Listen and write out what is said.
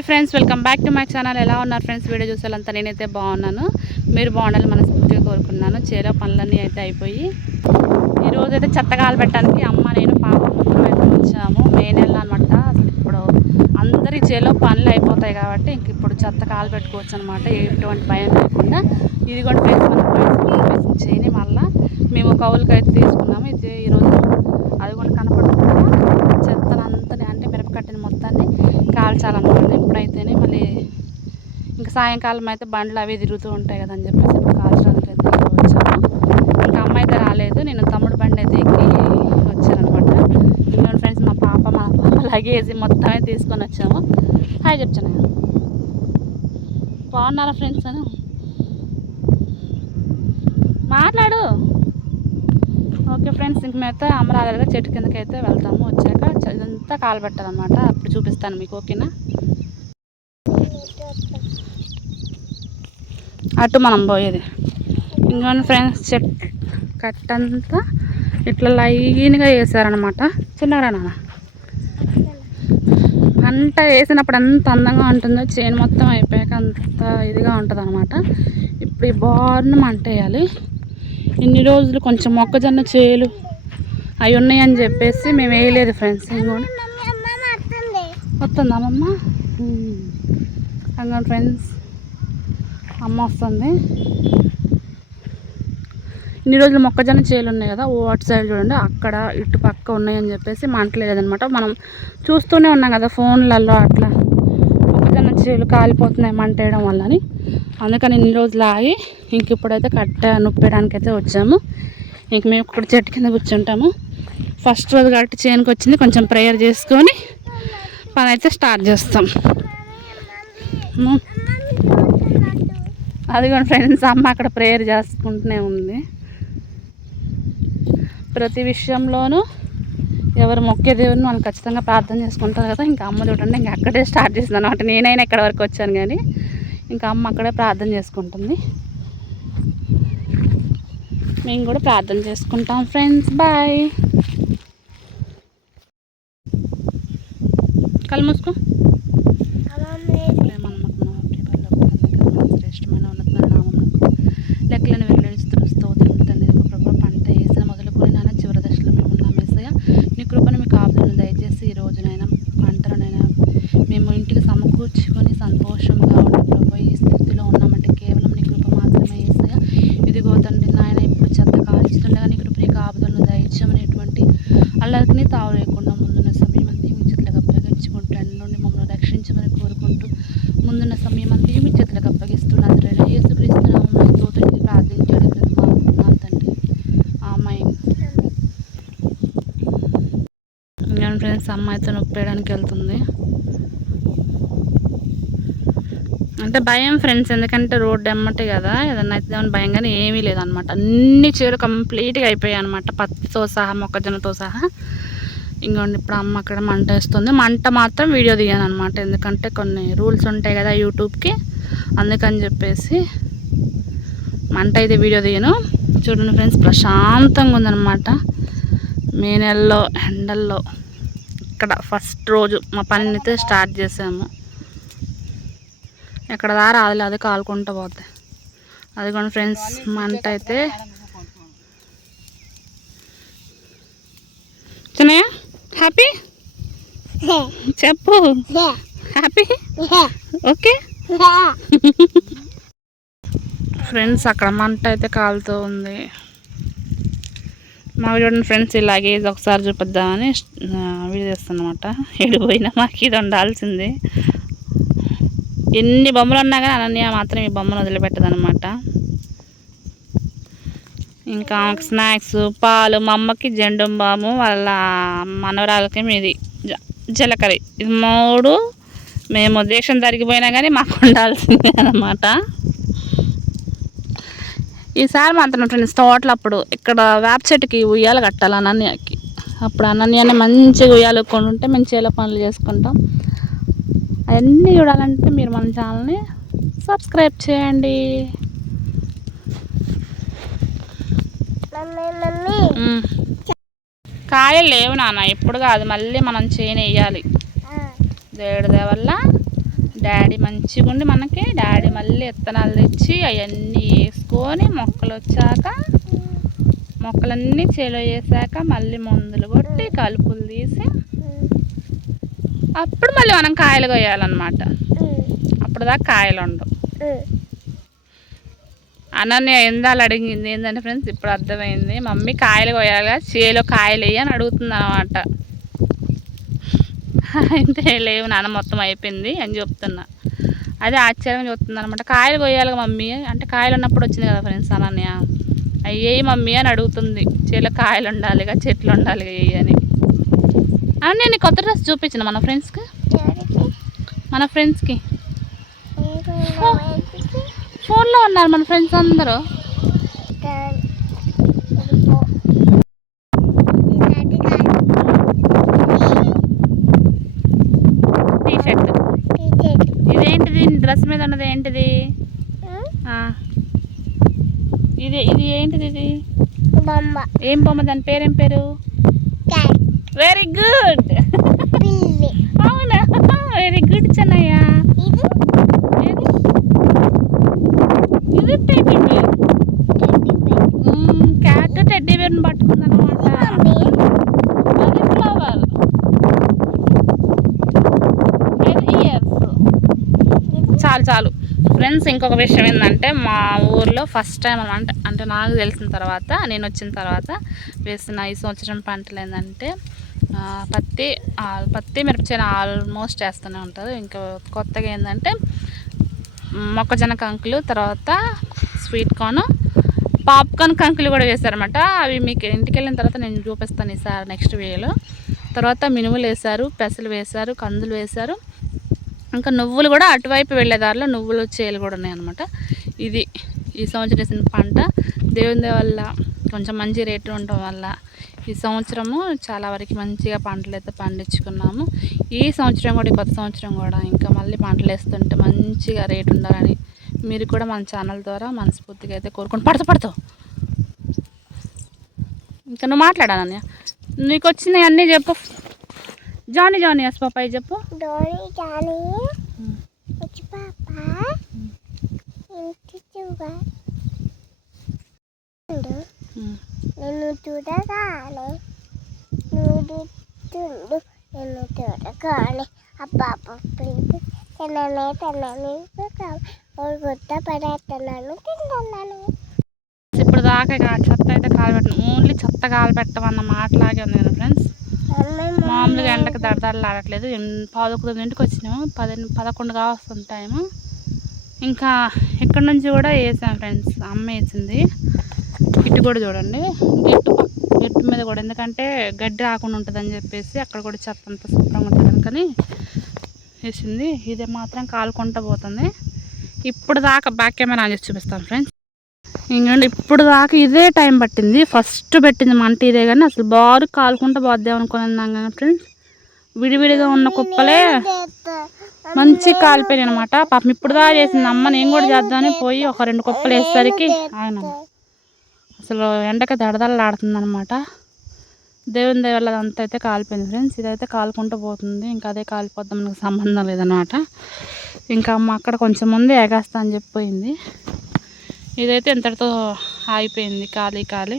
Friends welcome back to my channel. ఎలా ఉన్నారు friends? Video చూసేంత నేనైతే బాగున్నాను, మీరు బాగుండాలి మనస్ఫూర్తిగా కోరుకున్నాను. చేలో పనులన్నీ అయితే అయిపోయి ఈరోజు అయితే చెత్త కాలబెట్టడానికి అమ్మ నేను పాప ముగ్గురు అయితే వచ్చాము. మే నెల అనమాట. అసలు ఇప్పుడు అందరి చేలో పనులు అయిపోతాయి కాబట్టి ఇంక ఇప్పుడు చెత్త కాలబెట్టుకోవచ్చు అనమాట, ఎటువంటి భయం లేకుండా. ఇది కూడా ఫ్రెండ్స్ మనం చేయని మళ్ళీ మేము కౌలుకి అయితే తీసుకున్నాము. ఇది ఈరోజు అది కూడా కనపడుతుంది. చెత్తనంతా అంటే మిరపకట్టిన మొత్తాన్ని కాల్చాలన్నమాట ఇప్పుడైతేనే. మళ్ళీ ఇంకా సాయంకాలం అయితే బండ్లు అవి తిరుగుతూ ఉంటాయి కదని చెప్పేసి ఇప్పుడు కాల్చడానికి అయితే వచ్చాము. ఇంకా అమ్మ అయితే రాలేదు, నేను తమ్ముడు బండి అయితే ఎక్కి వచ్చానమాట. ఇంకా ఫ్రెండ్స్ మా పాప లగేజ్ మొత్తమే తీసుకొని వచ్చాము. హాయ్ చెప్తాను. బాగున్నారా ఫ్రెండ్స్ అని మాట్లాడు. ఓకే ఫ్రెండ్స్, ఇంక మేమైతే అమరాలుగా చెట్టు కిందకి అయితే వెళ్తాము. వచ్చాక ఇదంతా కాలబెట్టాలన్నమాట, అప్పుడు చూపిస్తాను మీకు. ఓకేనా? అటు మనం పోయేది. ఇంకోండి ఫ్రెండ్స్, చెట్టు కట్టంతా ఇట్లా లైన్గా వేసారనమాట. చిన్నగా నాన్న పంట వేసినప్పుడు ఎంత అందంగా ఉంటుందో, చేను మొత్తం అయిపోయాక అంత ఇదిగా ఉంటుంది అనమాట. ఇప్పుడు ఈ బారుని మంట వేయాలి. ఇన్ని రోజులు కొంచెం మొక్కజొన్న చేలు అవి ఉన్నాయని చెప్పేసి మేము వేయలేదు ఫ్రెండ్స్. ఇంకోటి వస్తుందా అమ్మమ్మ? అంగన్ ఫ్రెండ్స్, అమ్మ వస్తుంది. ఇన్ని రోజులు మొక్కజొన్న చేలు ఉన్నాయి కదా, ఓ అటు సైడ్ చూడండి, అక్కడ ఇటు పక్క ఉన్నాయని చెప్పేసి మంటలేదనమాట. మనం చూస్తూనే ఉన్నాం కదా ఫోన్లలో, అట్లా మొక్కజొన్న చేలు కాలిపోతున్నాయి మంట వేయడం వల్లని. అందుకని ఇన్ని రోజులు ఆగి ఇంక ఇప్పుడైతే కట్ట నొప్పేయడానికి అయితే వచ్చాము. ఇంక మేము ఇక్కడ చెట్టు కింద కూర్చుంటాము. ఫస్ట్ రోజు కాబట్టి చేనుకి వచ్చింది, కొంచెం ప్రేయర్ చేసుకొని పని అయితే స్టార్ట్ చేస్తాం. అది కూడా ఫ్రెండ్స్, అమ్మ అక్కడ ప్రేయర్ చేసుకుంటూనే ఉంది. ప్రతి విషయంలోనూ ఎవరు మొక్కే దేవుని మనం ఖచ్చితంగా ప్రార్థన చేసుకుంటారు కదా. ఇంకా అమ్మ చూడండి, ఇంకా అక్కడే స్టార్ట్ చేసింది అనమాట. నేనైనా ఇక్కడ వరకు వచ్చాను కానీ ఇంకా అమ్మ అక్కడే ప్రార్థన చేసుకుంటుంది. మేము కూడా ప్రార్థన చేసుకుంటాం ఫ్రెండ్స్. బాయ్. కళ్ళు మూసుకో. శ్రేష్టమైన ఉన్నతమైన నామమునకు లెక్కలను వెల్లడిస్తూ స్తోత్రములు తండ్రి. ప్రభు పంట వేసిన మొదలుకొని నాన్న చివరి దశలో మేము ఉన్నాం యేసయ్య. నీ కృపను మీ కాపుదలను దయచేసి ఈ రోజునైనా పంటలనైనా మేము ఇంటికి సమకూర్చుకొని సంతోషంగా ఉండే ప్రభు ఈ స్థితిలో ఉన్నామంటే కేవలం నీ కృప మాత్రమే యేసయ్య. ఇదిగో తండ్రి నాయన, ఇప్పుడు చెత్త కాల్చుతుండగా నీ కృప నీ కాపుదలను దయచేయమనేటువంటి అల్లరికి తావు లేకుండా ముందున్న సమయం అంతా మీ చేతులకు అప్పగించుకుంటూ అన్ని నుండి మమ్మల్ని రక్షించమని కోరుకుంటూ ముందున్న సమయం అంతా మీ చేతులకు అప్పగిస్తున్నాను. యేసుక్రీస్తు నామములో స్తోత్రించి ప్రార్థించాడు కృతజ్ఞతలు తండ్రి. ఆమేన్. నేను ఫ్రెండ్స్ అమ్మాయితో నొప్పేయడానికి వెళ్తుంది. అంటే భయం ఫ్రెండ్స్, ఎందుకంటే రోడ్డు ఎమ్మటే కదా, ఏదన్నా అయితే భయం, కానీ ఏమీ లేదనమాట. అన్ని చేలు కంప్లీట్గా అయిపోయాయి అనమాట, పత్తితో సహా మొక్కజొన్నతో సహా. ఇంకోండి ఇప్పుడు అమ్మ అక్కడ మంట వేస్తుంది. మంట మాత్రం వీడియో తీయను అనమాట, ఎందుకంటే కొన్ని రూల్స్ ఉంటాయి కదా యూట్యూబ్కి, అందుకని చెప్పేసి మంట అయితే వీడియో తీయను. చూడండి ఫ్రెండ్స్, ప్రశాంతంగా ఉందన్నమాట. మే నెలలో ఎండల్లో ఇక్కడ ఫస్ట్ రోజు మా పనిని అయితే స్టార్ట్ చేసాము. ఎక్కడ దా రాదులే, అది కాలుకుంటూ పోతాయి. అది కూడా ఫ్రెండ్స్ మంట అయితే చిన్నయ్య హ్యాపీ చెప్పు. హ్యాపీ ఓకే ఫ్రెండ్స్, అక్కడ మంట అయితే కాలుతూ ఉంది. మా చూడండి ఫ్రెండ్స్, ఇలాగే ఇది ఒకసారి చూపిద్దామని వీడియో చేస్తానమాట. ఎడిపోయినా మాకు ఇది ఉండాల్సిందే. ఎన్ని బొమ్మలు ఉన్నా కానీ అనన్య మాత్రం ఈ బొమ్మను వదిలిపెట్టదనమాట. ఇంకా స్నాక్స్, పాలు, మా అమ్మకి జెండుం బాము, వాళ్ళ మనవరాలకి మీది జీలకర్ర, ఇది 3 మేము దేశం తరిగిపోయినా కానీ మాకు ఉండాల్సిందే అన్నమాట. ఈసారి మాత్రం ఫ్రెండ్స్ తోటలు అప్పుడు ఇక్కడ వేప చెట్టుకి ఉయ్యాలు కట్టాలి అనన్యకి. అప్పుడు అనన్యాన్ని మంచిగా ఉయ్యాలు కొనుంటే మేము చేల పనులు చేసుకుంటాం. అవన్నీ చూడాలంటే మీరు మన ఛానల్ని సబ్స్క్రైబ్ చేయండి. కాయలు లేవు నాన్న, ఇప్పుడు కాదు, మళ్ళీ మనం చేను వేయాలి. దేవుడి వల్ల డాడీ మంచిగా ఉండి మనకి డాడీ మళ్ళీ విత్తనాలు తెచ్చి అవన్నీ వేసుకొని మొక్కలు వచ్చాక మొక్కలన్నీ చేలో వేసాక మళ్ళీ మందులు కొట్టి కలుపులు తీసి అప్పుడు మళ్ళీ మనం కాయలు కొయ్యాలన్నమాట. అప్పుడు దాకా కాయలు ఉండవు. అనన్య ఎందాలు అడిగింది ఏంటంటే ఫ్రెండ్స్ ఇప్పుడు అర్థమైంది, మమ్మీ కాయలు కొయ్యాలిగా చేలో కాయలు వేయి అని అడుగుతుంది అన్నమాట. అయితే లేవు నాన్న మొత్తం అయిపోయింది అని చెప్తున్నా. అదే ఆశ్చర్యంగా చెప్తుంది అనమాట. కాయలు కొయ్యాలిగా మమ్మీ అంటే కాయలు ఉన్నప్పుడు వచ్చింది కదా ఫ్రెండ్స్ అనన్య, అయ్యేయి మమ్మీ అని అడుగుతుంది. చేలో కాయలు ఉండాలిగా చెట్లు ఉండాలిగా వేయి అని. అని నేను కొత్త డ్రెస్ చూపించిన మన ఫ్రెండ్స్కి ఫోన్లో ఉన్నారు మన ఫ్రెండ్స్ అందరూ. టీషర్ట్ ఇదేంటిది డ్రెస్ మీద ఉన్నది ఏంటిది? ఇది ఏంటిది? ఇది ఏం బొమ్మ? దాని పేరేం పేరు? Very good. అవునా, వెరీ గుడ్ చెన్నయ్య. ఇది టెడ్డీ బేర్. క్యాట్ టెడ్డీ బేర్ని పట్టుకుందన్నమాట. అది ఫ్లవర్. చాలు ఫ్రెండ్స్. ఇంకొక విషయం ఏంటంటే మా ఊర్లో ఫస్ట్ టైం అంటే నాకు తెలిసిన తర్వాత నేను వచ్చిన తర్వాత వేసిన ఈ సంవత్సరం పంటలు ఏంటంటే పత్తి మిరపచేను ఆల్మోస్ట్ వేస్తూనే ఉంటారు. ఇంకా కొత్తగా ఏంటంటే మొక్కజొన్న కంకులు, తర్వాత స్వీట్ కార్న్, పాప్కార్న్ కంకులు కూడా వేశారన్నమాట. అవి మీకు ఇంటికి వెళ్ళిన తర్వాత నేను చూపిస్తాను ఈసారి నెక్స్ట్ వీడియోలో. తర్వాత మినుములు వేశారు, పెసలు వేశారు, కందులు వేశారు. ఇంకా నువ్వులు కూడా అటువైపు వెళ్ళేదారిలో నువ్వులు చేలు కూడా ఉన్నాయన్నమాట. ఇది ఈ సంవత్సరం వేసిన పంట. దేవుని వల్ల కొంచెం మంచి రేటు ఉండటం వల్ల ఈ సంవత్సరము చాలా వరకు మంచిగా పంటలు అయితే పండించుకున్నాము. ఈ సంవత్సరం కూడా, ఈ కొత్త సంవత్సరం కూడా ఇంకా మళ్ళీ పంటలు వేస్తుంటే మంచిగా రేటు ఉండాలని మీరు కూడా మన ఛానల్ ద్వారా మనస్ఫూర్తిగా అయితే కోరుకుంటూ పడతావు. ఇంకా నువ్వు మాట్లాడాలన్నయ్య, నీకు వచ్చినాయి అన్నీ చెప్పు. జానీ ఎస్ పాప చెప్పు. నేను చూడగానే అబ్బాబ గుర్తపడేస్తున్నాను తింటున్నాను. ఇప్పుడు దాకా చెత్త అయితే కాలబెట్టను, ఓన్లీ చెత్త కాలబెట్టమన్న మాటలాగే ఉంది కదా ఫ్రెండ్స్. మామూలుగా ఎండకు దడదడలు ఆడట్లేదు. 11:00 వచ్చినాము, 11 కావస్తుంది టైము. ఇంకా ఇక్కడ నుంచి కూడా వేసాం ఫ్రెండ్స్, అమ్మ వేసింది. గిట్టు కూడా చూడండి, గిట్టు మీద కూడా, ఎందుకంటే గడ్డి రాకుండా ఉంటుందని చెప్పేసి అక్కడ కూడా చెత్త అంతా శుభ్రంగా ఉంటుంది అనుకని వేసింది. ఇది మాత్రం కాలుకుంటూ పోతుంది. ఇప్పుడు దాకా బ్యాక్ కెమెరా ఆన్ చేసి చూపిస్తాను ఫ్రెండ్స్. ఇంకండి ఇప్పుడు దాకా ఇదే టైం పట్టింది. ఫస్ట్ పెట్టింది మంట ఇదే, కానీ అసలు బాగా కాలుకుంటూ పోద్దాం అనుకున్నాం కానీ ఫ్రెండ్స్, విడివిడిగా ఉన్న కుప్పలే మంచి కాలిపోయాయి అనమాట. పాపం ఇప్పుడు దాకా చేసింది అమ్మ. నేను కూడా చేద్దామని పోయి ఒక 2 కుప్పలు వేసేసరికి ఆయన అసలు ఎండకి దడదడలాడుతుంది అనమాట. దేవుని దయ వల్ల అదంతా అయితే కాలిపోయింది ఫ్రెండ్స్. ఇదైతే కాలుకుంటూ పోతుంది, ఇంకా అదే కాలిపోద్దాం మనకు సంబంధం లేదనమాట. ఇంకా అమ్మ అక్కడ కొంచెం ముందే ఎగేస్తా అని చెప్పిపోయింది. ఇదైతే ఇంతటితో ఆగిపోయింది, ఖాళీ.